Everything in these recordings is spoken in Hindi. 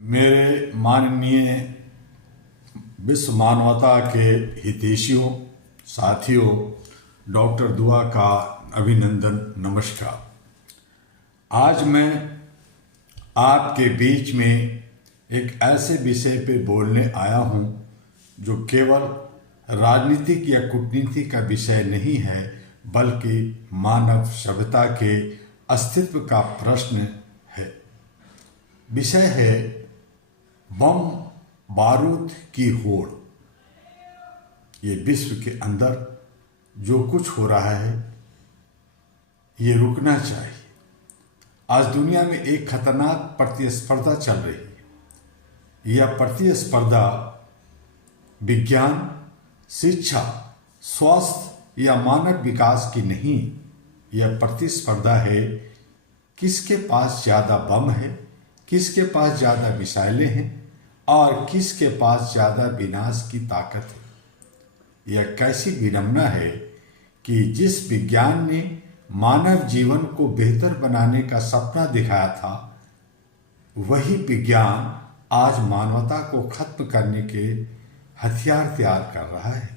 मेरे माननीय विश्व मानवता के हितैषियों, साथियों, डॉक्टर दुआ का अभिनंदन, नमस्कार। आज मैं आपके बीच में एक ऐसे विषय पे बोलने आया हूँ जो केवल राजनीतिक या कूटनीति का विषय नहीं है, बल्कि मानव सभ्यता के अस्तित्व का प्रश्न है। विषय है बम बारूद की होड़। ये विश्व के अंदर जो कुछ हो रहा है ये रुकना चाहिए। आज दुनिया में एक खतरनाक प्रतिस्पर्धा चल रही है। यह प्रतिस्पर्धा विज्ञान, शिक्षा, स्वास्थ्य या मानव विकास की नहीं। यह प्रतिस्पर्धा है किसके पास ज़्यादा बम है, किसके पास ज़्यादा मिसाइलें हैं और किसके पास ज़्यादा विनाश की ताकत है। यह कैसी विडंबना है कि जिस विज्ञान ने मानव जीवन को बेहतर बनाने का सपना दिखाया था, वही विज्ञान आज मानवता को खत्म करने के हथियार तैयार कर रहा है।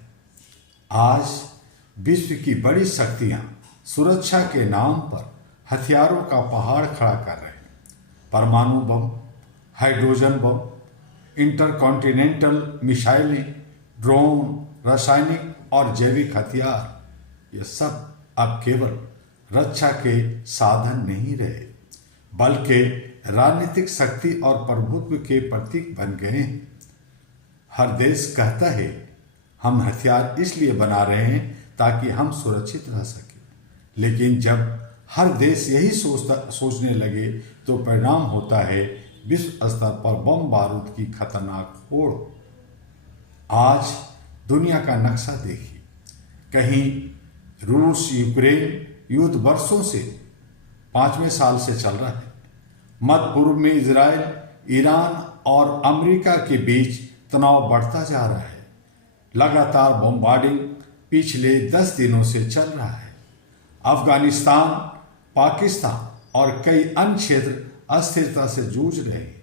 आज विश्व की बड़ी शक्तियां सुरक्षा के नाम पर हथियारों का पहाड़ खड़ा कर रहे हैं। परमाणु बम, हाइड्रोजन बम, इंटरकॉन्टिनेंटल मिसाइलें, ड्रोन, रासायनिक और जैविक हथियार, ये सब अब केवल रक्षा के साधन नहीं रहे, बल्कि राजनीतिक शक्ति और प्रभुत्व के प्रतीक बन गए हैं। हर देश कहता है हम हथियार इसलिए बना रहे हैं ताकि हम सुरक्षित रह सकें, लेकिन जब हर देश यही सोचने लगे तो परिणाम होता है विश्व स्तर पर बम बारूद की खतरनाक होड़। आज दुनिया का नक्शा देखिए। कहीं रूस यूक्रेन युद्ध वर्षों से 5वें साल से चल रहा है। मध्य पूर्व में इजराइल, ईरान और अमेरिका के बीच तनाव बढ़ता जा रहा है। लगातार बमबार्डिंग पिछले 10 दिनों से चल रहा है। अफगानिस्तान, पाकिस्तान और कई अन्य क्षेत्र अस्थिरता से जूझ रहे हैं।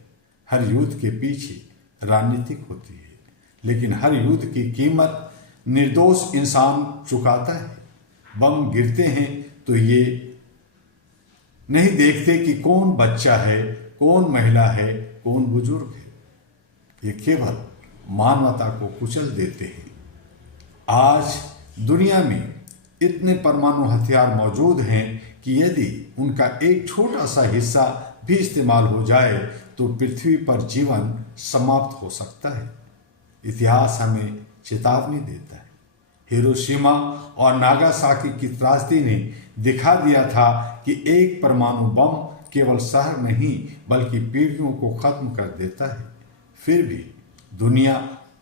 हर युद्ध के पीछे राजनीतिक होती है, लेकिन हर युद्ध की कीमत निर्दोष इंसान चुकाता है। बम गिरते हैं तो ये नहीं देखते कि कौन बच्चा है, कौन महिला है, कौन बुजुर्ग है। ये केवल मानवता को कुचल देते हैं। आज दुनिया में इतने परमाणु हथियार मौजूद हैं कि यदि उनका एक छोटा सा हिस्सा भी इस्तेमाल हो जाए तो पृथ्वी पर जीवन समाप्त हो सकता है। इतिहास हमें चेतावनी देता है। हिरोशिमा और नागासाकी की त्रासदी ने दिखा दिया था कि एक परमाणु बम केवल शहर नहीं बल्कि पीढ़ियों को खत्म कर देता है। फिर भी दुनिया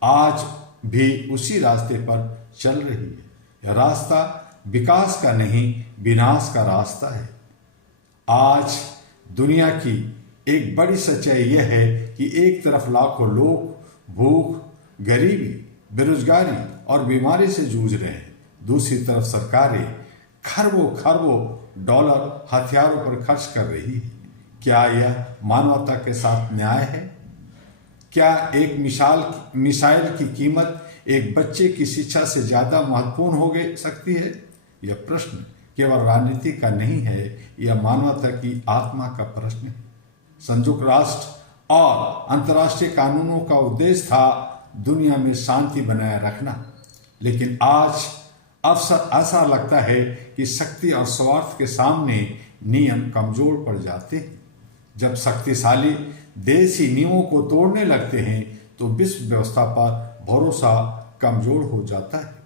आज भी उसी रास्ते पर चल रही है। यह रास्ता विकास का नहीं, विनाश का रास्ता है। आज दुनिया की एक बड़ी सच्चाई यह है कि एक तरफ लाखों लोग भूख, गरीबी, बेरोजगारी और बीमारी से जूझ रहे हैं, दूसरी तरफ सरकारें खरबों खरबों डॉलर हथियारों पर खर्च कर रही है। क्या यह मानवता के साथ न्याय है? क्या एक मिसाइल की कीमत एक बच्चे की शिक्षा से ज्यादा महत्वपूर्ण हो सकती है? यह प्रश्न केवल राजनीति का नहीं है, यह मानवता की आत्मा का प्रश्न है। संयुक्त राष्ट्र और अंतर्राष्ट्रीय कानूनों का उद्देश्य था दुनिया में शांति बनाए रखना, लेकिन आज अवसर ऐसा लगता है कि शक्ति और स्वार्थ के सामने नियम कमजोर पड़ जाते हैं। जब शक्तिशाली देश ही नियमों को तोड़ने लगते हैं तो विश्व व्यवस्था पर भरोसा कमजोर हो जाता है।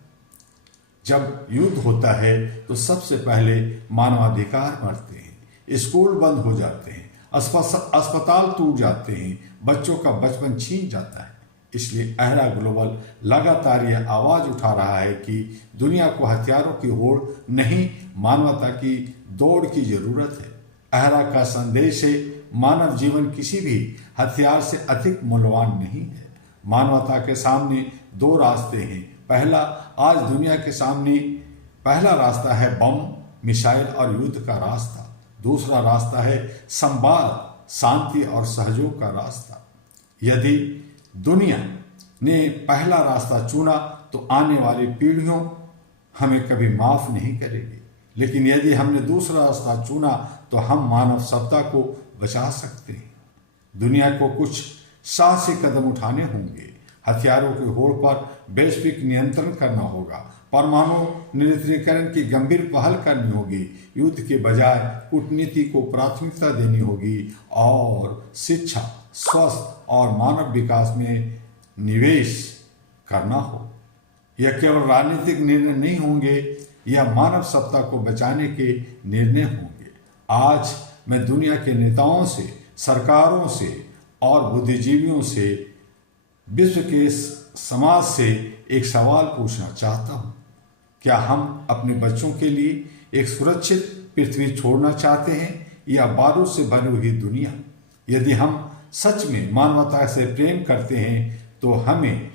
जब युद्ध होता है तो सबसे पहले मानवाधिकार मरते हैं, स्कूल बंद हो जाते हैं, अस्पताल टूट जाते हैं, बच्चों का बचपन छीन जाता है। इसलिए अहरा ग्लोबल लगातार यह आवाज उठा रहा है कि दुनिया को हथियारों की होड़ नहीं, मानवता की दौड़ की जरूरत है। अहरा का संदेश है मानव जीवन किसी भी हथियार से अधिक मूल्यवान नहीं है। मानवता के सामने 2 रास्ते हैं। पहला, आज दुनिया के सामने पहला रास्ता है बम, मिसाइल और युद्ध का रास्ता। दूसरा रास्ता है संवाद, शांति और सहयोग का रास्ता। यदि दुनिया ने पहला रास्ता चुना तो आने वाली पीढ़ियों हमें कभी माफ नहीं करेगी, लेकिन यदि हमने दूसरा रास्ता चुना तो हम मानव सत्ता को बचा सकते हैं। दुनिया को कुछ साहसी कदम उठाने होंगे। हथियारों की होड़ पर वैश्विक नियंत्रण करना होगा। परमाणु निरस्त्रीकरण की गंभीर पहल करनी होगी। युद्ध के बजाय कूटनीति को प्राथमिकता देनी होगी और शिक्षा, स्वास्थ्य और मानव विकास में निवेश करना हो। यह केवल राजनीतिक निर्णय नहीं होंगे, यह मानव सत्ता को बचाने के निर्णय होंगे। आज मैं दुनिया के नेताओं से, सरकारों से और बुद्धिजीवियों से, विश्व के समाज से एक सवाल पूछना चाहता हूं। क्या हम अपने बच्चों के लिए एक सुरक्षित पृथ्वी छोड़ना चाहते हैं या बारूद से भरी हुई दुनिया? यदि हम सच में मानवता से प्रेम करते हैं तो हमें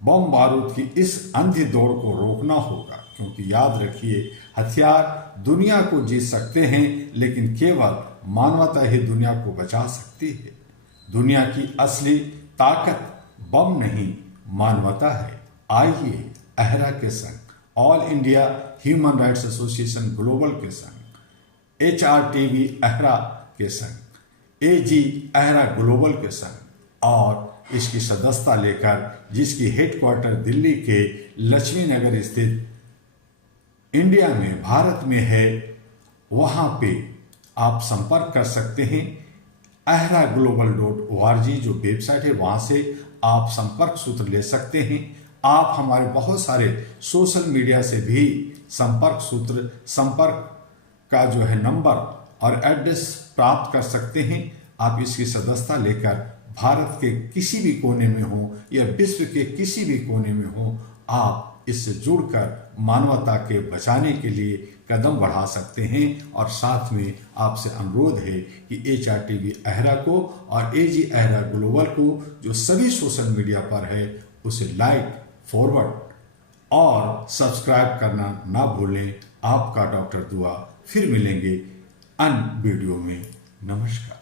बम बारूद की इस अंधी दौड़ को रोकना होगा, क्योंकि याद रखिए, हथियार दुनिया को जीत सकते हैं लेकिन केवल मानवता ही दुनिया को बचा सकती है। दुनिया की असली ताकत बम नहीं, मानवता है। आइए अहरा के संग, all India human rights association global के संग, HRTV अहरा के संग, AG अहरा ग्लोबल के संग और इसकी सदस्यता लेकर, जिसकी हेडक्वार्टर दिल्ली के लक्ष्मी नगर स्थित इंडिया में, भारत में है, वहाँ पे आप संपर्क कर सकते हैं। ahraglobal.org जो वेबसाइट है, वहाँ से आप संपर्क सूत्र ले सकते हैं। आप हमारे बहुत सारे सोशल मीडिया से भी संपर्क का जो है नंबर और एड्रेस प्राप्त कर सकते हैं। आप इसकी सदस्यता लेकर भारत के किसी भी कोने में हो या विश्व के किसी भी कोने में हो, आप इससे जुड़कर मानवता के बचाने के लिए कदम बढ़ा सकते हैं। और साथ में आपसे अनुरोध है कि HRTV अहरा को और AG अहरा ग्लोबल को, जो सभी सोशल मीडिया पर है, उसे लाइक, फॉरवर्ड और सब्सक्राइब करना ना भूलें। आपका डॉक्टर दुआ। फिर मिलेंगे अन्य वीडियो में। नमस्कार।